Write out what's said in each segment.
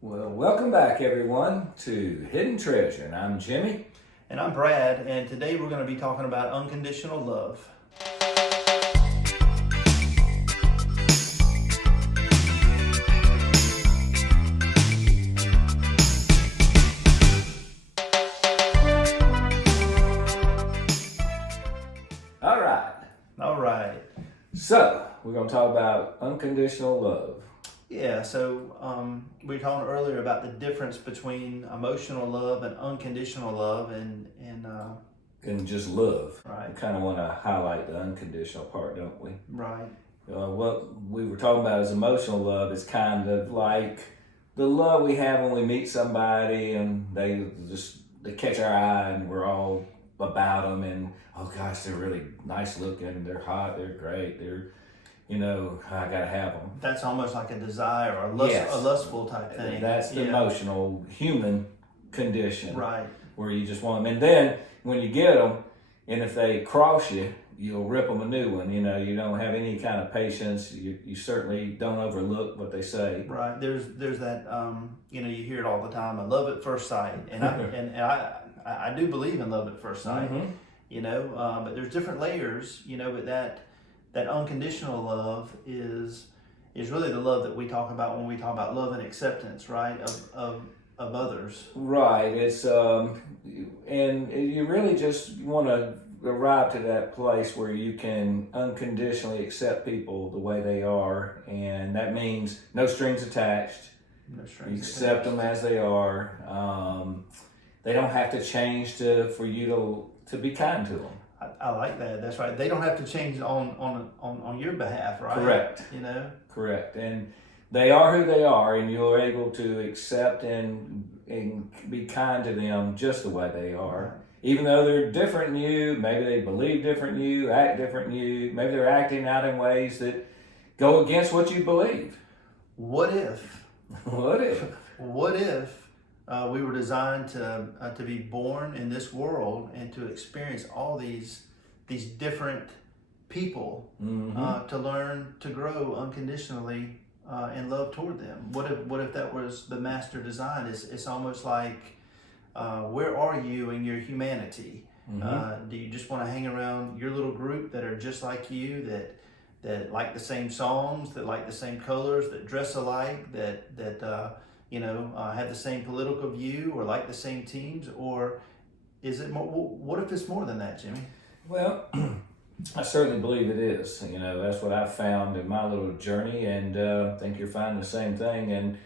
Well, welcome back everyone to Hidden Treasure, and I'm Jimmy. And I'm Brad, and today we're going to be talking about unconditional love. All right. So, we're going to talk about unconditional love. Yeah, so we were talking earlier about the difference between emotional love and unconditional love, and just love. Right. We kind of want to highlight the unconditional part, don't we? Right. What we were talking about is emotional love is kind of like the love we have when we meet somebody and they catch our eye and we're all about them, and oh gosh, they're really nice looking, they're hot, they're great, I gotta have them. That's almost like a desire or a lustful type thing. That's the emotional human condition, right? Where you just want them, and then when you get them, and if they cross you, you'll rip them a new one. You don't have any kind of patience. You certainly don't overlook what they say. Right. There's that. You hear it all the time. I love at first sight, and I do believe in love at first sight. Mm-hmm. But there's different layers. But that unconditional love is really the love that we talk about when we talk about love and acceptance, right? Of others. Right. It's and you really just want to arrive to that place where you can unconditionally accept people the way they are, and that means no strings attached. No strings. You accept them as they are. They don't have to change for you to be kind to them. I like that. That's right. They don't have to change on your behalf, right? Correct. Correct. And they are who they are, and you're able to accept and be kind to them just the way they are. Right. Even though they're different than you, maybe they believe different than you, act different than you, maybe they're acting out in ways that go against what you believe. What if? What if? What if we were designed to be born in this world and to experience all these different people, Mm-hmm. to learn to grow unconditionally in love toward them? What if that was the master design? It's almost like, where are you in your humanity? Mm-hmm. Do you just want to hang around your little group that are just like you, that like the same songs, that like the same colors, that dress alike, that have the same political view or like the same teams? Or is it more? What if it's more than that, Jimmy? Well, I certainly believe it is. That's what I've found in my little journey, and I think you're finding the same thing. And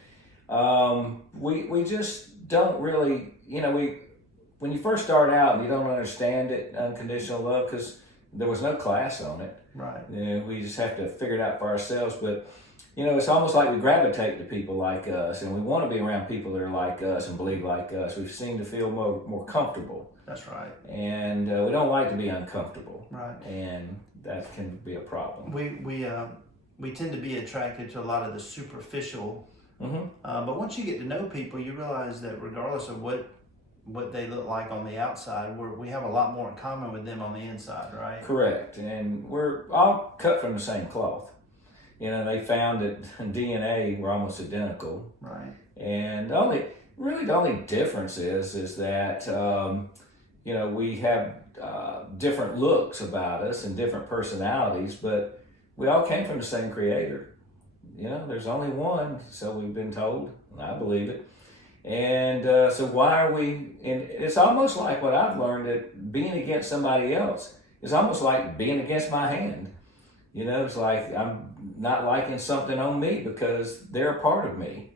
we just don't really, when you first start out and you don't understand it, unconditional love, because there was no class on it. Right. We just have to figure it out for ourselves. But it's almost like we gravitate to people like us, and we want to be around people that are like us and believe like us. We seem to feel more comfortable. That's right. And we don't like to be uncomfortable. Right. And that can be a problem. We tend to be attracted to a lot of the superficial. Mm-hmm. But once you get to know people, you realize that regardless of what they look like on the outside, we have a lot more in common with them on the inside, right? Correct. And we're all cut from the same cloth. They found that DNA we're almost identical. Right. And the only difference is that we have different looks about us and different personalities, but we all came from the same creator. There's only one, so we've been told, and I believe it. And so why are we, and it's almost like what I've learned, that being against somebody else is almost like being against my hand. It's like I'm not liking something on me because they're a part of me.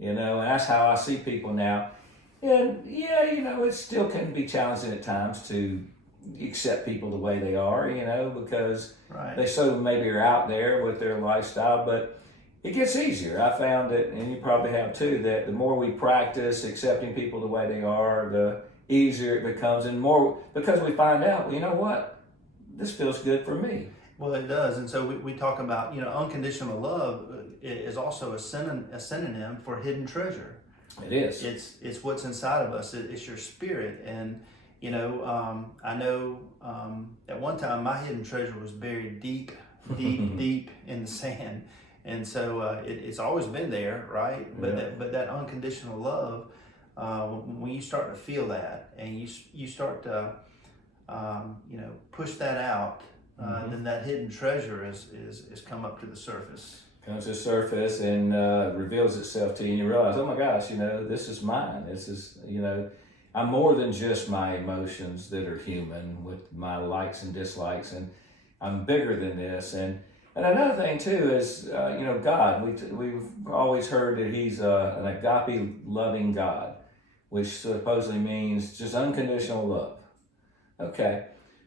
And that's how I see people now. And yeah, it still can be challenging at times to accept people the way they are, because right. They so maybe are out there with their lifestyle, but it gets easier. I found it, and you probably have too, that the more we practice accepting people the way they are, the easier it becomes, and more because we find out, well, you know what, this feels good for me. Well, it does. And so we talk about, unconditional love is also a synonym for hidden treasure. It is. It's what's inside of us. It's your spirit. And, I know at one time my hidden treasure was buried deep in the sand. And so it's always been there, right? But Yeah. that unconditional love, when you start to feel that, and you start to push that out, then that hidden treasure is come up to the surface. Comes to the surface and reveals itself to you, and you realize, oh my gosh, this is mine. This is, I'm more than just my emotions that are human with my likes and dislikes, and I'm bigger than this. And another thing too is, God. We've always heard that He's an agape loving God, which supposedly means just unconditional love. Okay.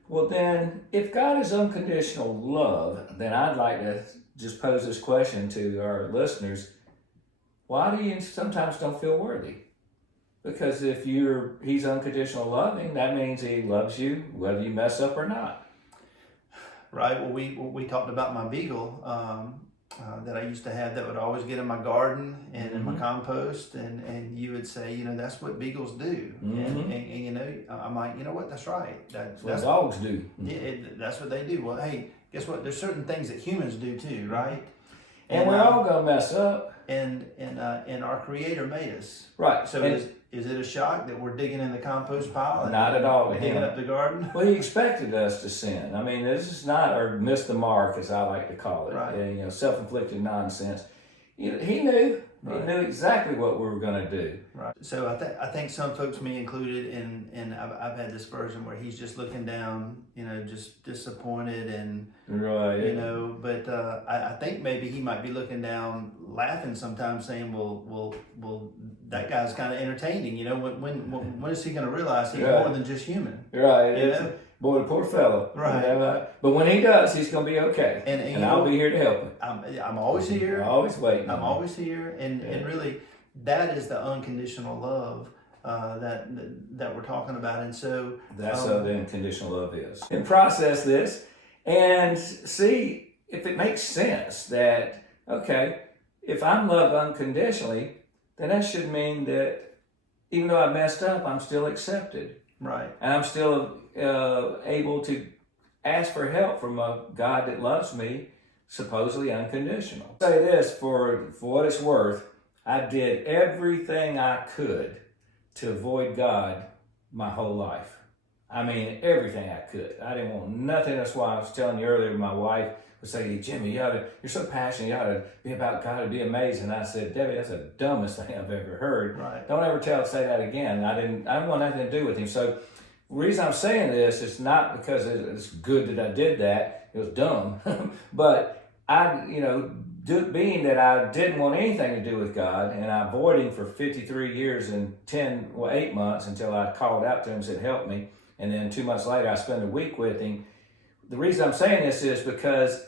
Well, then, if God is unconditional love, then I'd like to just pose this question to our listeners. Why do you sometimes don't feel worthy? Because if He's unconditional loving, that means He loves you whether you mess up or not. Right. Well, we talked about my beagle that I used to have that would always get in my garden and in my compost, and you would say, that's what beagles do. And I'm like, you know what? That's right. That's what dogs do. Yeah, that's what they do. Well, hey, guess what? There's certain things that humans do too, right? And we're all gonna mess up. And our Creator made us. Right. So is it a shock that we're digging in the compost pile? Not at all. Digging up the garden? Well, He expected us to sin. I mean, this is not, or miss the mark, as I like to call it. Right. Self-inflicted nonsense. He knew. Right. He knew exactly what we were going to do. Right. So I think some folks, me included, and I've had this version where he's just looking down, just disappointed and right. But I think maybe he might be looking down, laughing sometimes, saying, "Well, that guy's kind of entertaining." When is he going to realize he's more than just human? Right. Boy, the poor fellow. Right. But when he does, he's going to be okay. And I'll be here to help him. I'm always here. I'm always waiting. I'm always here. And really, that is the unconditional love that we're talking about. And so that's what the unconditional love is. And process this and see if it makes sense that, okay, if I'm loved unconditionally, then that should mean that even though I messed up, I'm still accepted. Right. And I'm still able to ask for help from a God that loves me, supposedly unconditional. I'll say this, for what it's worth, I did everything I could to avoid God my whole life. I mean, everything I could. I didn't want nothing. That's why I was telling you earlier, my wife would say, "Jimmy, you're so passionate. You ought to be about God. It'd be amazing." And I said, "Debbie, that's the dumbest thing I've ever heard. Right. Don't ever say that again." I didn't want nothing to do with him. So the reason I'm saying this is not because it's good that I did that. It was dumb. But being that I didn't want anything to do with God, and I avoided Him for 53 years and 8 months until I called out to Him and said, "Help me." And then 2 months later, I spent a week with Him. The reason I'm saying this is because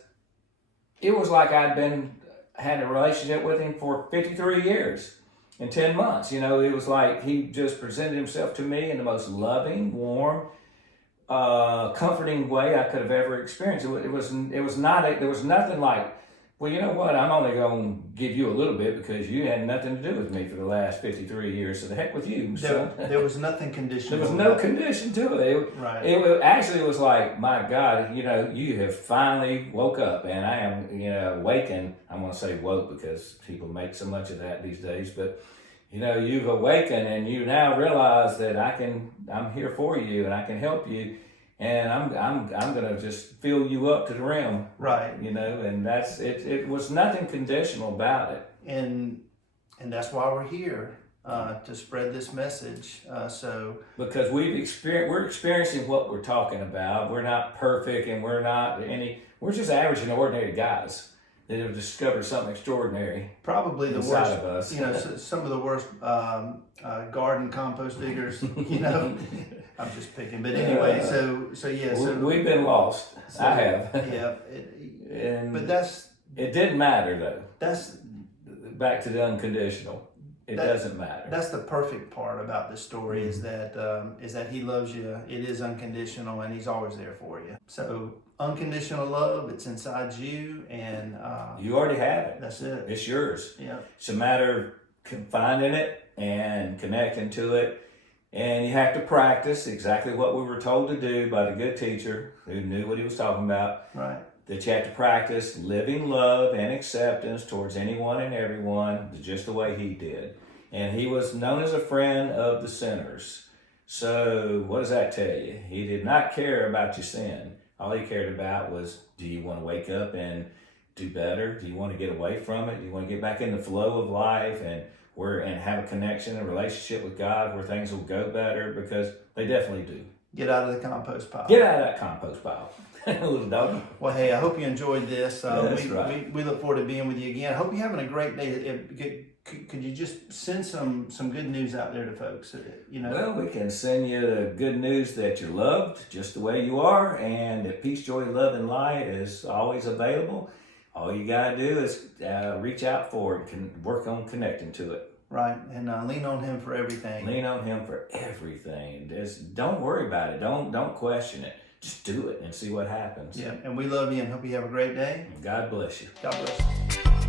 it was like had a relationship with Him for 53 years and 10 months. It was like He just presented Himself to me in the most loving, warm, comforting way I could have ever experienced. There was nothing like, well, you know what? I'm only going to give you a little bit because you had nothing to do with me for the last 53 years. So the heck with you. There was nothing conditional. There was no condition to it. Right. It actually was like, my God, you have finally woke up, and I am, awakened. I'm going to say woke because people make so much of that these days, but you've awakened and you now realize that I'm here for you and I can help you. And I'm gonna just fill you up to the rim, right? And that's it. It was nothing conditional about it, and that's why we're here to spread this message. Because we're experiencing what we're talking about. We're not perfect, and we're just average and ordinary guys that have discovered something extraordinary. Probably the inside worst of us. Some of the worst garden compost diggers. I'm just picking, but anyway. So we've been lost. I have. Yeah. But it didn't matter though. That's back to the unconditional. It doesn't matter. That's the perfect part about this story is that He loves you. It is unconditional, and He's always there for you. So unconditional love, it's inside you, and you already have it. That's it. It's yours. Yeah. It's a matter of finding it and connecting to it. And you have to practice exactly what we were told to do by the good teacher who knew what he was talking about. Right. that you have to practice living love and acceptance towards anyone and everyone just the way he did. And he was known as a friend of the sinners. So what does that tell you? He did not care about your sin. All he cared about was, do you want to wake up and do better? Do you want to get away from it? Do you want to get back in the flow of life and have a connection, a relationship with God where things will go better? Because they definitely do. Get out of the compost pile. Get out of that compost pile. Little doggy. Well, hey, I hope you enjoyed this. That's right. We look forward to being with you again. I hope you're having a great day. Could you just send some good news out there to folks? Well, we can send you the good news that you're loved just the way you are, and that peace, joy, love, and light is always available. All you got to do is reach out for it, can work on connecting to it. Right, and lean on Him for everything. Lean on Him for everything. Just don't worry about it. Don't question it. Just do it and see what happens. Yeah, and we love you and hope you have a great day. God bless you. God bless you.